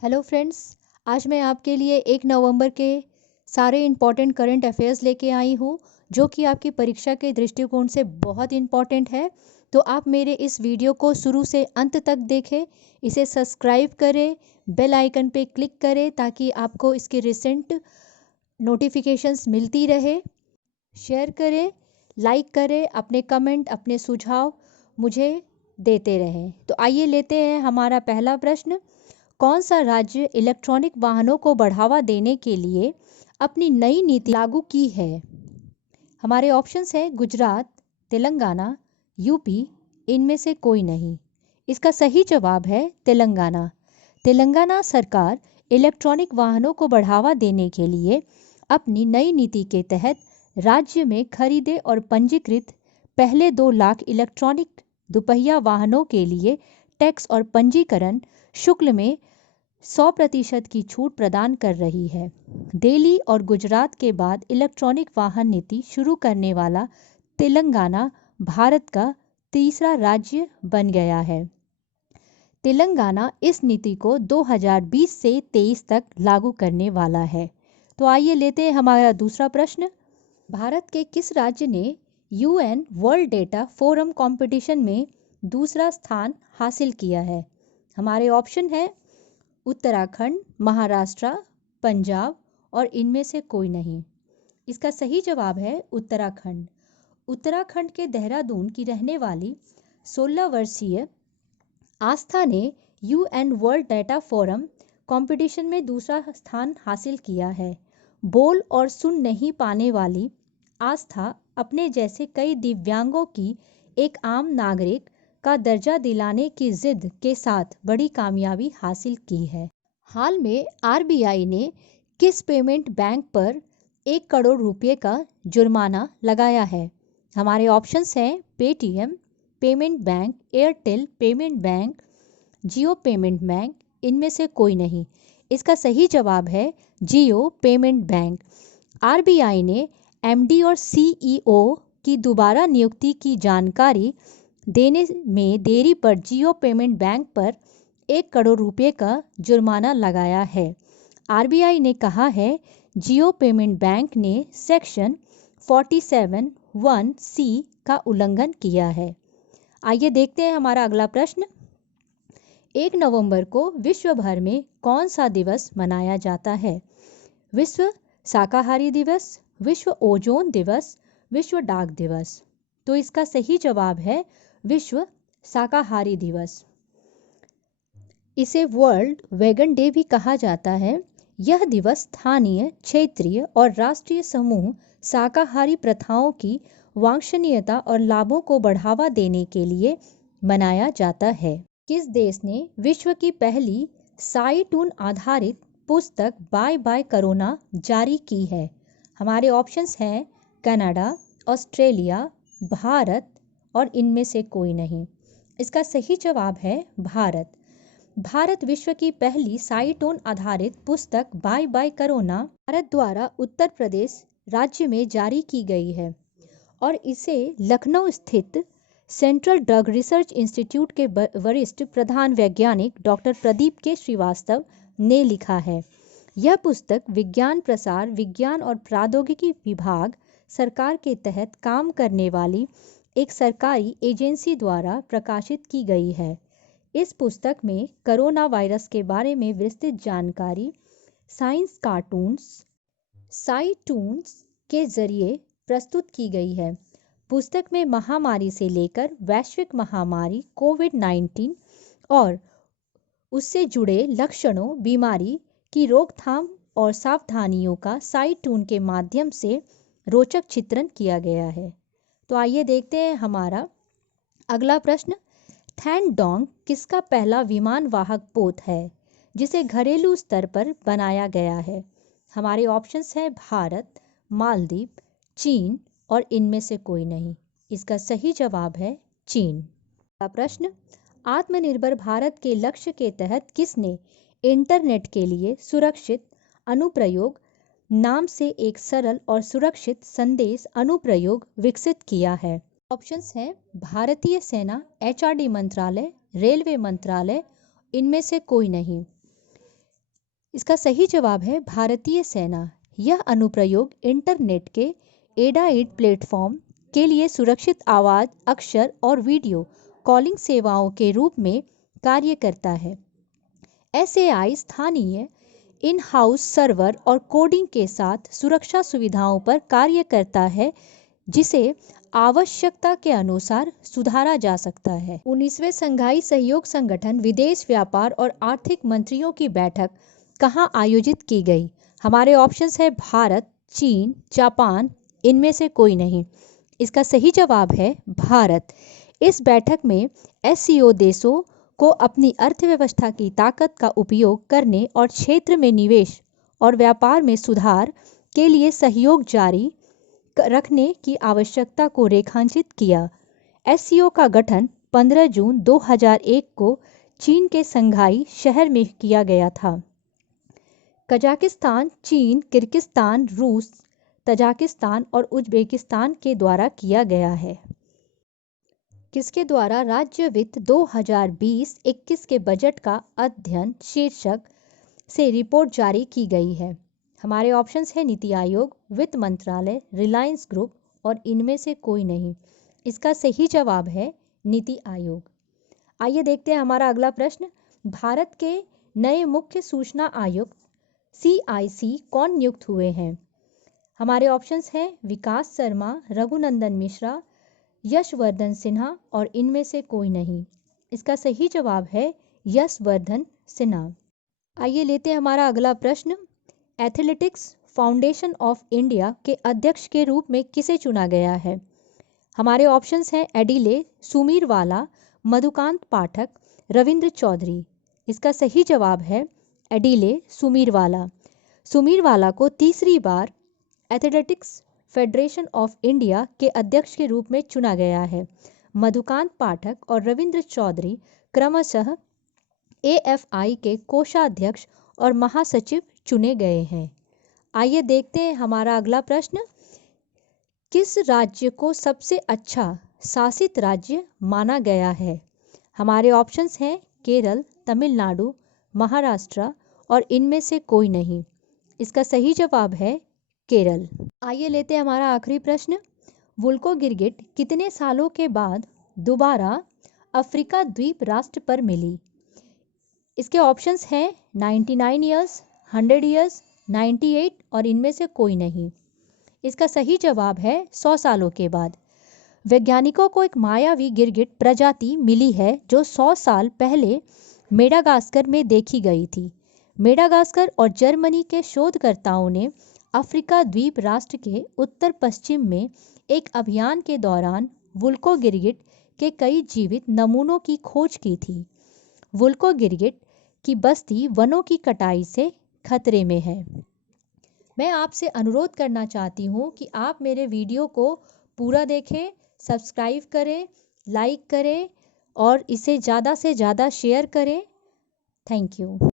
Hello friends. आज मैं आपके लिए 1 नवंबर के सारे इम्पॉर्टेंट करंट अफेयर्स लेके आई हूँ जो कि आपकी परीक्षा के दृष्टिकोण से बहुत इम्पॉर्टेंट है। तो आप मेरे इस वीडियो को शुरू से अंत तक देखें, इसे सब्सक्राइब करें, बेल आइकन पे क्लिक करें ताकि आपको इसके रिसेंट नोटिफिकेशंस मिलती रहे। शेयर करें, लाइक करें, अपने कमेंट, अपने सुझाव मुझे देते रहें। तो आइए लेते हैं हमारा पहला प्रश्न। कौन सा राज्य इलेक्ट्रॉनिक वाहनों को बढ़ावा देने के लिए अपनी नई नीति लागू की है? हमारे ऑप्शंस हैं गुजरात, तेलंगाना, यूपी, इनमें से कोई नहीं। इसका सही जवाब है तेलंगाना। तेलंगाना सरकार इलेक्ट्रॉनिक वाहनों को बढ़ावा देने के लिए अपनी नई नीति के तहत राज्य में खरीदे और पंजीकृत पहले 2 लाख इलेक्ट्रॉनिक दुपहिया वाहनों के लिए टैक्स और पंजीकरण शुल्क में 100% की छूट प्रदान कर रही है। दिल्ली और गुजरात के बाद इलेक्ट्रॉनिक वाहन नीति शुरू करने वाला तेलंगाना भारत का तीसरा राज्य बन गया है। तेलंगाना इस नीति को 2020 से 23 तक लागू करने वाला है। तो आइए लेते हैं हमारा दूसरा प्रश्न। भारत के किस राज्य ने UN world data forum competition में दूसरा स्थान हासिल किया है? हमारे ऑप्शन है उत्तराखंड, महाराष्ट्र, पंजाब और इनमें से कोई नहीं। इसका सही जवाब है उत्तराखंड। उत्तराखंड के देहरादून की रहने वाली 16 वर्षीय आस्था ने UN world data forum competition में दूसरा स्थान हासिल किया है। बोल और सुन नहीं पाने वाली आस्था अपने जैसे कई दिव्यांगों की एक आम नागरिक का दर्जा दिलाने की जिद के साथ बड़ी कामयाबी हासिल की है। हाल में RBI ने किस पेमेंट बैंक पर 1 करोड़ रुपए का जुर्माना लगाया है? हमारे ऑप्शंस हैं Paytm payment bank, Airtel payment bank, Jio payment bank, इनमें से कोई नहीं। इसका सही जवाब है जियो पेमेंट बैंक। RBI ने MD और CEO की दोबारा नियुक्ति की जानकारी देने में देरी पर जियो पेमेंट बैंक पर 1 करोड़ रुपए का जुर्माना लगाया है। RBI ने कहा है जियो पेमेंट बैंक ने सेक्शन 47(1)(c) का उल्लंघन किया है। आइए देखते हैं हमारा अगला प्रश्न। 1 नवंबर को विश्व भर में कौन सा दिवस मनाया जाता है? विश्व शाकाहारी दिवस, विश्व ओजोन दिवस, विश्व डाक दिवस। तो इसका सही जवाब है विश्व शाकाहारी दिवस। इसे वर्ल्ड वेगन डे भी कहा जाता है। यह दिवस स्थानीय, क्षेत्रीय और राष्ट्रीय समूह शाकाहारी प्रथाओं की वांछनीयता और लाभों को बढ़ावा देने के लिए मनाया जाता है। किस देश ने विश्व की पहली साइटून आधारित पुस्तक बाय बाय कोरोना जारी की है? हमारे ऑप्शंस हैं कनाडा, ऑस्ट्रेलिया, भारत और इनमें से कोई नहीं। इसका सही जवाब है भारत। भारत विश्व की पहली साइटोन आधारित पुस्तक बाय बाय कोरोना भारत द्वारा उत्तर प्रदेश राज्य में जारी की गई है और इसे लखनऊ स्थित सेंट्रल ड्रग रिसर्च इंस्टीट्यूट के वरिष्ठ प्रधान वैज्ञानिक डॉक्टर प्रदीप के श्रीवास्तव ने लिखा है। यह पुस्तक विज्ञान प्रसार विज्ञान और प्रौद्योगिकी विभाग सरकार के तहत काम करने वाली एक सरकारी एजेंसी द्वारा प्रकाशित की गई है। इस पुस्तक में कोरोना वायरस के बारे में विस्तृत जानकारी साइंस साइटून्स के जरिए प्रस्तुत की गई है। पुस्तक में महामारी से लेकर वैश्विक महामारी कोविड-19 और उससे जुड़े लक्षणों, बीमारी की रोकथाम और सावधानियों का साइटून के माध्यम से रोचक चित्रण किया गया है। तो आइए देखते हैं हमारा अगला प्रश्न। थैंगडोंग किसका पहला विमान वाहक पोत है जिसे घरेलू स्तर पर बनाया गया है? हमारे ऑप्शंस हैं भारत, मालदीव, चीन और इनमें से कोई नहीं। इसका सही जवाब है चीन। अगला प्रश्न। आत्मनिर्भर भारत के लक्ष्य के तहत किसने इंटरनेट के लिए सुरक्षित अनुप्रयोग नाम से एक सरल और सुरक्षित संदेश अनुप्रयोग विकसित किया है? ऑप्शंस हैं भारतीय सेना, HRD मंत्रालय, रेलवे मंत्रालय, इनमें से कोई नहीं। इसका सही जवाब है भारतीय सेना। यह अनुप्रयोग इंटरनेट के एडाइड प्लेटफॉर्म के लिए सुरक्षित आवाज़, अक्षर और वीडियो कॉलिंग सेवाओं के रूप में कार्य करता है। SAI स्थानीय इन हाउस सर्वर और कोडिंग के साथ सुरक्षा सुविधाओं पर कार्य करता है, जिसे आवश्यकता के अनुसार सुधारा जा सकता है। 19वें संघाई सहयोग संगठन विदेश व्यापार और आर्थिक मंत्रियों की बैठक कहाँ आयोजित की गई? हमारे ऑप्शंस है भारत, चीन, जापान, इनमें से कोई नहीं। इसका सही जवाब है भारत। इस बैठक में SCO देशों को अपनी अर्थव्यवस्था की ताकत का उपयोग करने और क्षेत्र में निवेश और व्यापार में सुधार के लिए सहयोग जारी रखने की आवश्यकता को रेखांकित किया। SCO का गठन 15 जून 2001 को चीन के संघाई शहर में किया गया था। कजाकिस्तान, चीन, किर्गिस्तान, रूस, तजाकिस्तान और उज्बेकिस्तान के द्वारा किया गया है। किसके द्वारा राज्य वित्त 2020-21 के बजट का अध्ययन शीर्षक से रिपोर्ट जारी की गई है? हमारे ऑप्शंस हैं नीति आयोग, वित्त मंत्रालय, रिलायंस ग्रुप और इनमें से कोई नहीं। इसका सही जवाब है नीति आयोग। आइए देखते हैं हमारा अगला प्रश्न। भारत के नए मुख्य सूचना आयुक्त CIC कौन नियुक्त हुए हैं? हमारे ऑप्शंस हैं विकास शर्मा, रघुनंदन मिश्रा, यशवर्धन सिन्हा और इनमें से कोई नहीं। इसका सही जवाब है यशवर्धन सिन्हा। आइए लेते हैं हमारा अगला प्रश्न। एथलेटिक्स फाउंडेशन ऑफ इंडिया के अध्यक्ष के रूप में किसे चुना गया है? हमारे ऑप्शंस हैं एडिले सुमीरवाला, मधुकांत पाठक, रविंद्र चौधरी। इसका सही जवाब है एडिले सुमीरवाला। सुमीरवाला को तीसरी बार एथलेटिक्स फेडरेशन ऑफ इंडिया के अध्यक्ष के रूप में चुना गया है। मधुकांत पाठक और रविंद्र चौधरी क्रमशः AFI के कोषाध्यक्ष और महासचिव चुने गए हैं। आइए देखते हैं हमारा अगला प्रश्न। किस राज्य को सबसे अच्छा शासित राज्य माना गया है? हमारे ऑप्शंस हैं केरल, तमिलनाडु, महाराष्ट्र और इनमें से कोई नहीं। इसका सही जवाब है केरल। आइए लेते हैं हमारा आखिरी प्रश्न। वुल्को गिरगिट कितने सालों के बाद दोबारा अफ्रीका द्वीप राष्ट्र पर मिली? इसके ऑप्शंस हैं 99 ईयर्स, 100 ईयर्स, 98 और इनमें से कोई नहीं। इसका सही जवाब है 100 सालों के बाद। वैज्ञानिकों को एक मायावी गिरगिट प्रजाति मिली है जो 100 साल पहले मेडागास्कर में देखी गई थी। मेडागास्कर और जर्मनी के शोधकर्ताओं ने अफ्रीका द्वीप राष्ट्र के उत्तर पश्चिम में एक अभियान के दौरान वुल्को गिरगिट के कई जीवित नमूनों की खोज की थी। वुल्को गिरगिट की बस्ती वनों की कटाई से खतरे में है। मैं आपसे अनुरोध करना चाहती हूँ कि आप मेरे वीडियो को पूरा देखें, सब्सक्राइब करें, लाइक करें और इसे ज़्यादा से ज़्यादा शेयर करें। Thank you.